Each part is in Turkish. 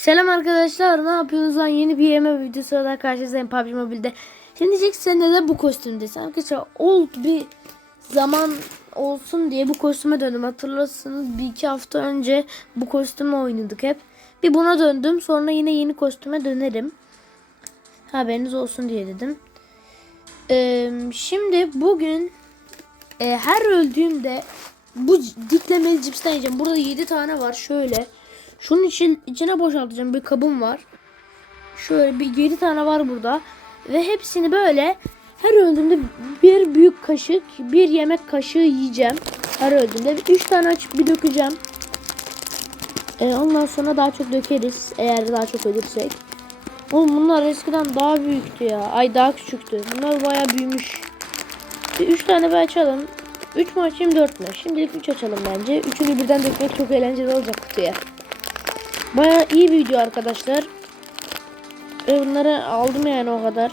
Selam arkadaşlar ne yapıyorsunuz lan yeni bir yeme videosuyla karşınızdayım PUBG Mobile'de. Şimdi diyeceksin neden bu kostümdesin arkadaşlar old bir zaman olsun diye bu kostüme döndüm hatırlarsınız bir iki hafta önce bu kostümle oynadık hep. Bir buna döndüm sonra yine yeni kostüme dönerim. Haberiniz olsun diye dedim. Ee, şimdi bugün e, her öldüğümde bu diklemeli cipsten yiyeceğim. Burada 7 tane var şöyle. Şunun için içine boşaltacağım bir kabım var. Şöyle bir 7 tane var burada. Ve hepsini böyle her öldüğümde bir büyük kaşık, bir yemek kaşığı yiyeceğim. Her öldüğümde 3 tane açıp bir dökeceğim. Ee, ondan sonra daha çok dökeriz eğer daha çok ölürsek. Oğlum bunlar eskiden daha büyüktü ya. Ay daha küçüktü. Bunlar bayağı büyümüş. 3 tane bir açalım. 3 mü açayım 4 mü? Şimdilik 3 açalım bence. Üçünü birden dökmek çok eğlenceli olacak kutuya. Baya iyi bir video arkadaşlar. Ve bunları aldım yani o kadar.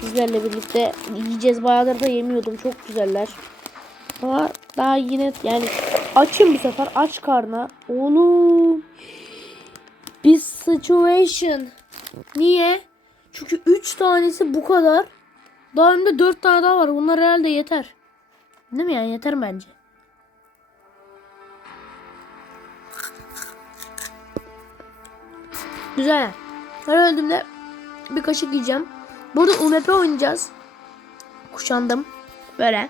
Sizlerle birlikte yiyeceğiz. Bayağıdır da yemiyordum. Çok güzeller. Ama daha yine yani açım bu sefer. Aç karna. Oğlum. Bir situation. Niye? Çünkü 3 tanesi bu kadar. Daha önde 4 tane daha var. Bunlar herhalde yeter. Değil mi yani yeter bence. Güzel. Her öldüğümde bir kaşık yiyeceğim. Burada UMP oynayacağız. Kuşandım. Böyle.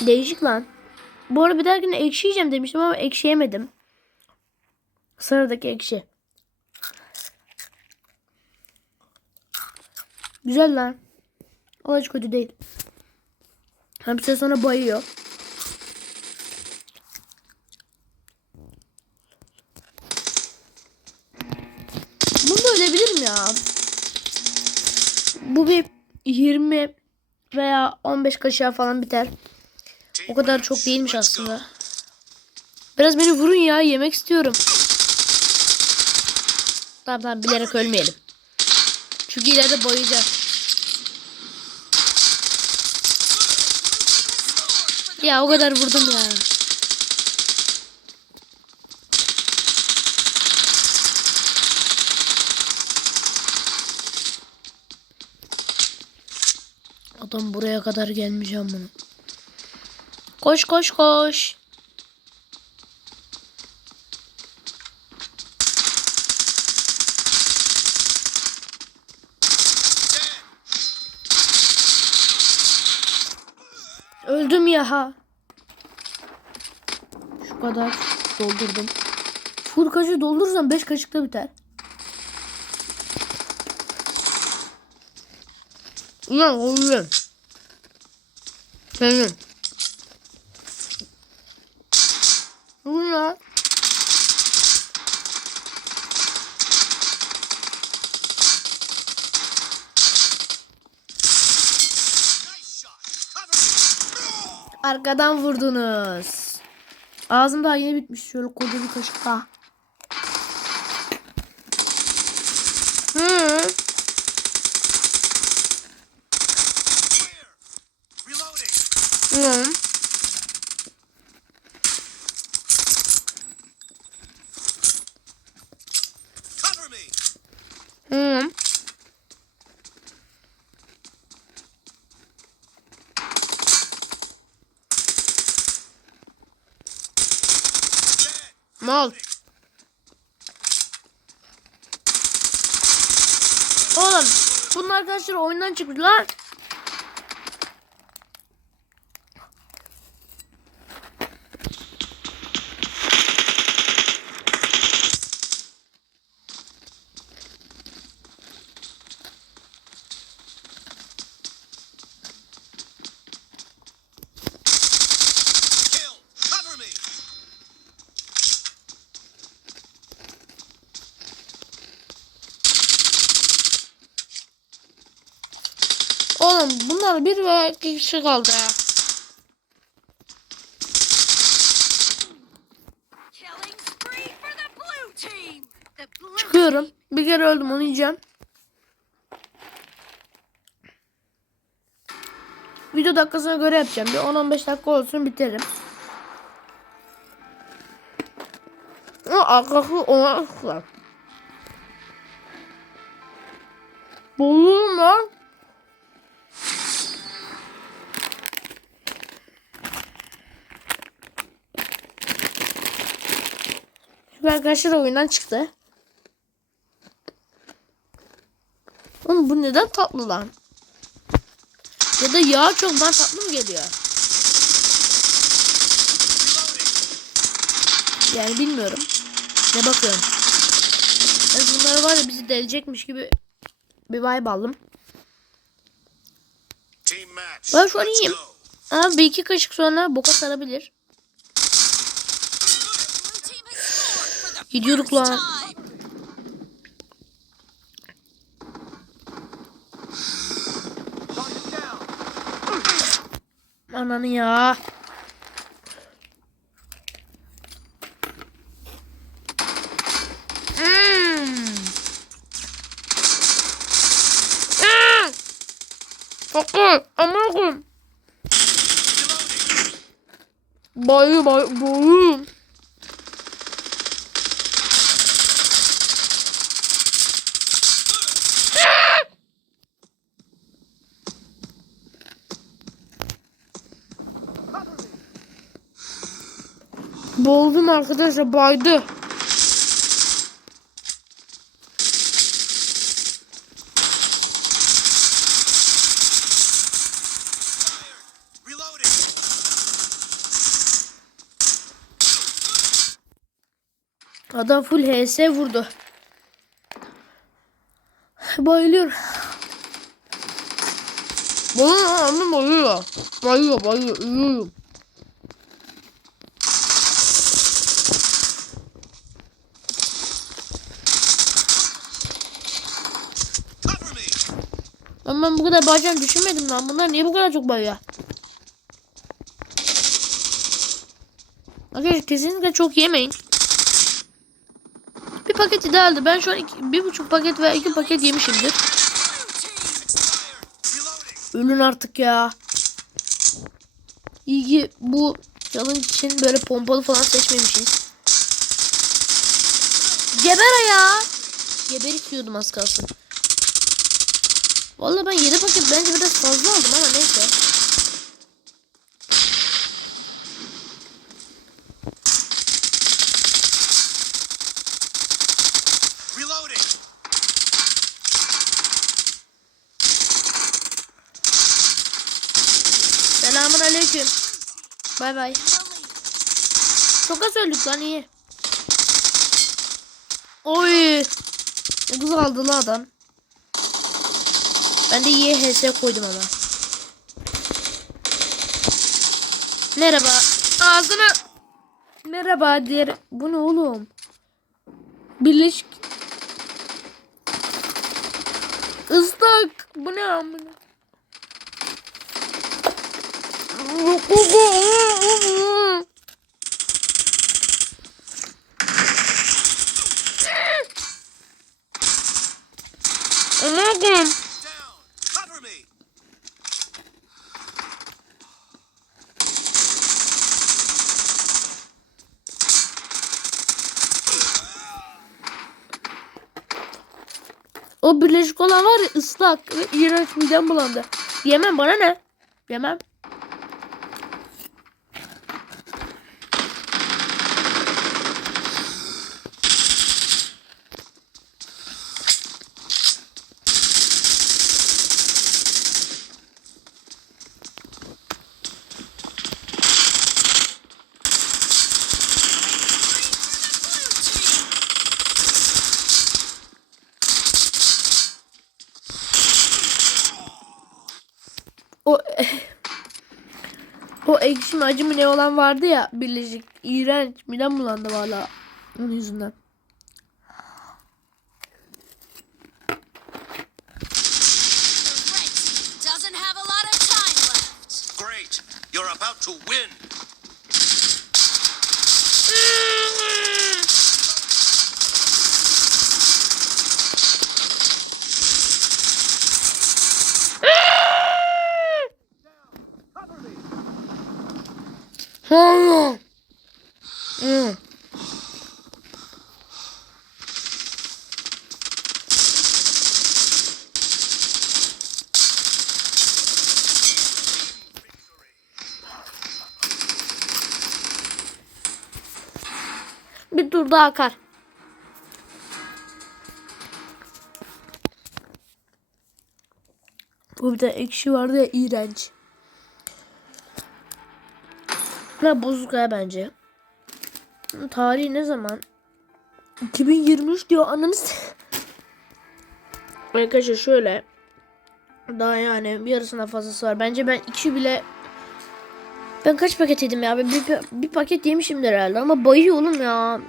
Değişik lan. Bu arada bir dahakine ekşi yiyeceğim demiştim ama ekşi yemedim. Sıradaki ekşi. Güzel lan. O hiç kötü değil. Hem bir sonra bayıyor. Bunu da ölebilirim ya. Bu bir 20 veya 15 kaşığa falan biter. O kadar çok değilmiş aslında. Biraz beni vurun ya yemek istiyorum. Tamam tamam bilerek ölmeyelim. Çünkü ileride bayacağız. Ya o kadar vurdum ya. Adam buraya kadar gelmeyeceğim bunu. Koş koş koş. Öldüm ya ha. Şu kadar doldurdum. Full kaşığı doldurursam 5 kaşıkta biter. Ulan oğlum. Senin. Bu ne? Arkadan vurdunuz. Ağzım daha yeni bitmiş. Şöyle koca bir kaşık daha. Me. Hı. Mal. Oğlum bunlar arkadaşlar oyundan çıktı Bunlar bir veya iki kişi kaldı ya. Çıkıyorum. Bir kere öldüm onu yiyeceğim. Video dakikasına göre yapacağım. Bir 10-15 dakika olsun biterim. O arkası ona ısrar. Boğulurum lan. Şimdi arkadaşlar oyundan çıktı. Oğlum bu neden tatlı lan? Ya da yağ çok bana tatlı mı geliyor? Yani bilmiyorum. Ne bakıyorum. Ben bunlar var ya bizi delecekmiş gibi bir vibe aldım. Ben şu an iyiyim. Ama bir iki kaşık sonra boka sarabilir. Gidiyoruz lan. Ananı ya. Hmm. Hmm. Fakir. Aman koyayım. Bayı bay boyum. Arkadaşlar baydı. Adam full HS vurdu. Bayılıyorum. Bana annem bayıyor. Bayıyor Ama ben bu kadar bayacağını düşünmedim lan. Bunlar niye bu kadar çok bayıyor? Arkadaşlar kesinlikle çok yemeyin. Bir paket idealdi. Ben şu an iki, bir buçuk paket veya iki paket yemişimdir. Ölün artık ya. İyi ki bu challenge için böyle pompalı falan seçmemişiz. Geber ya. Geber istiyordum az kalsın. Vallahi ben 7 paket bence biraz fazla aldım ama neyse. Selamun aleyküm. Bay bay. Çok az öldük lan iyi. Oy. Ne güzel aldı lan adam. Ben de YHS koydum ama. Merhaba. Ağzına. Merhaba diğer. Bu ne oğlum? Birleşik. Islak. Bu ne amına? Aman O birleşik olan var ya ıslak ve iğrenç midem bulandı. Yemem bana ne? Yemem. Blue team. O ekşi mi acı mı ne olan vardı ya birleşik. iğrenç. Midem bulandı valla. Onun yüzünden. Turda akar. Bu bir de ekşi vardı ya iğrenç. Ne bozuk ha bence. Tarihi ne zaman? 2023 diyor ananız. Arkadaşlar şöyle. Daha yani bir yarısına fazlası var. Bence ben iki bile ben kaç paket yedim ya? Ben bir, bir paket yemişimdir herhalde ama bayıyor oğlum ya.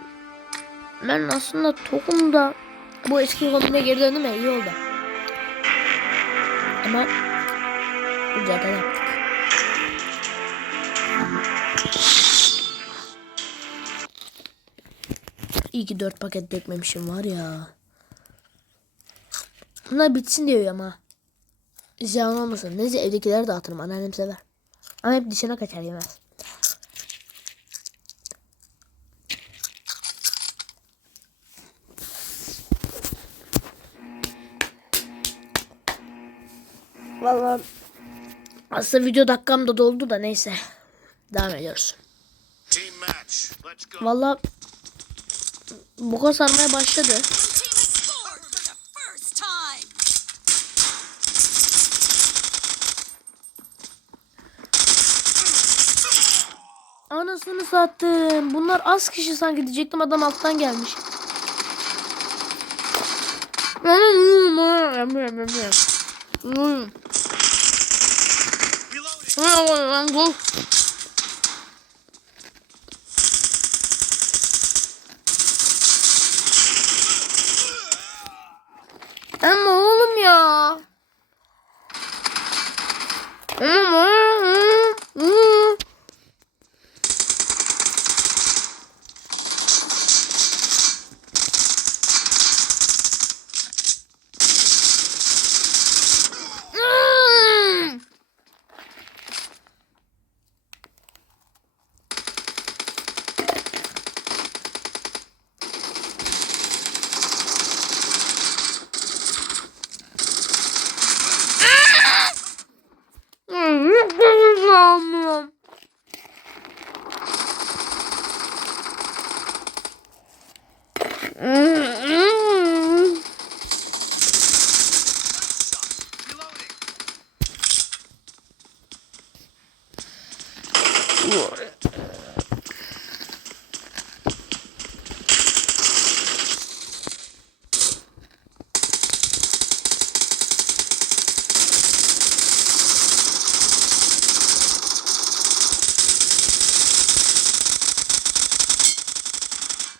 Ben aslında tokum da bu eski hobime geri döndüm iyi oldu. Ama zaten yaptık. İyi ki dört paket dökmemişim var ya. Bunlar bitsin diyor ama. Ziyan olmasın. Neyse evdekileri dağıtırım. Anneannem sever. Ama hep dışına kaçar yemez. Aslında video dakikam da doldu da neyse. Devam ediyoruz. Vallahi boka sarmaya başladı. Anasını sattım. Bunlar az kişi sanki diyecektim adam alttan gelmiş. Reloading. Ama oğlum ya. Reloading.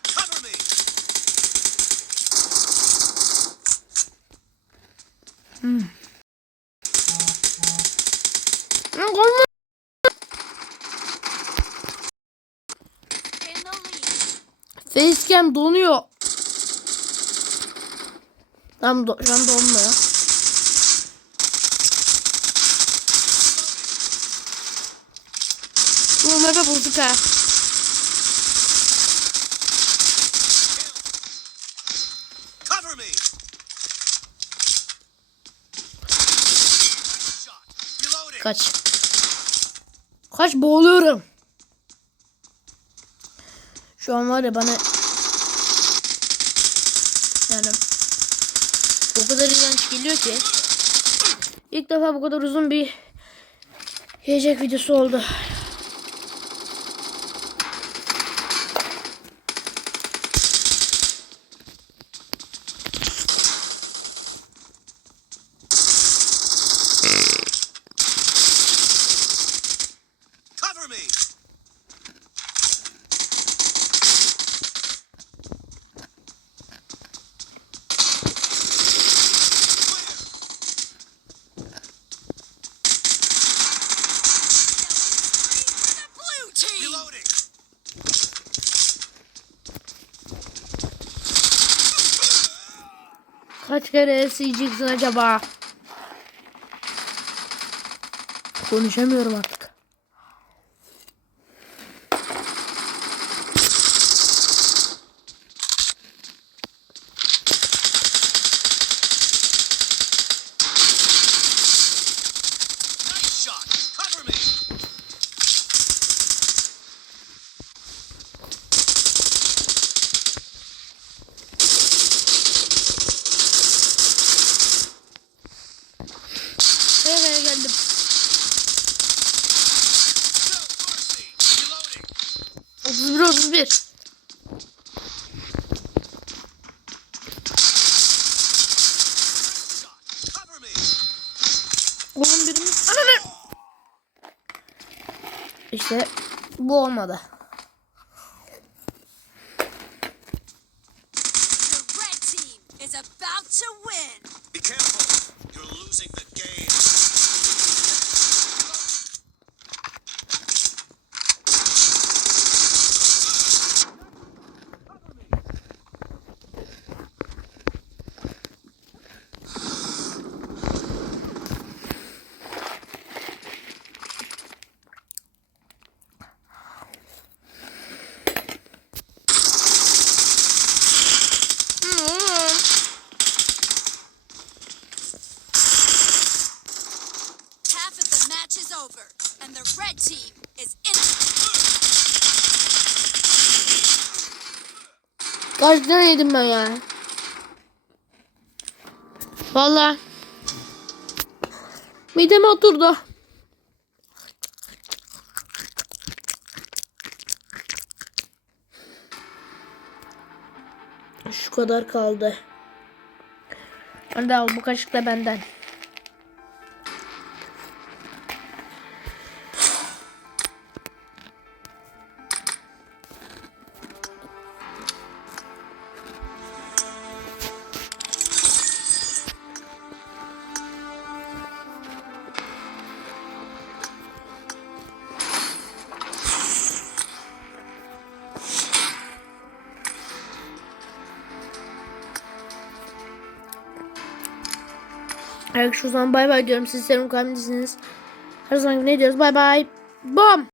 Cover me. In the lead. Facecam donuyor. Tam do şu an donmuyor. Bu mega bozuk ha. Kaç. Kaç boğuluyorum. Şu an var ya bana yani o kadar iğrenç geliyor ki ilk defa bu kadar uzun bir yiyecek videosu oldu. Kaç kere yiyeceksin acaba? Konuşamıyorum artık. 31 31. Shot. Cover me. Oğlum birimiz... Ananı! İşte bu olmadı. The red team is about to win. Be careful. You're losing the game. Half of the match is over, and the red team is in. Kaç tane yedim ben ya? Valla. Mideme oturdu. Şu kadar kaldı. Al bu kaşık da benden. Evet şu zaman bay bay diyorum. Siz serum kalbindesiniz. Her zaman ne diyoruz? Bay bay. Bom.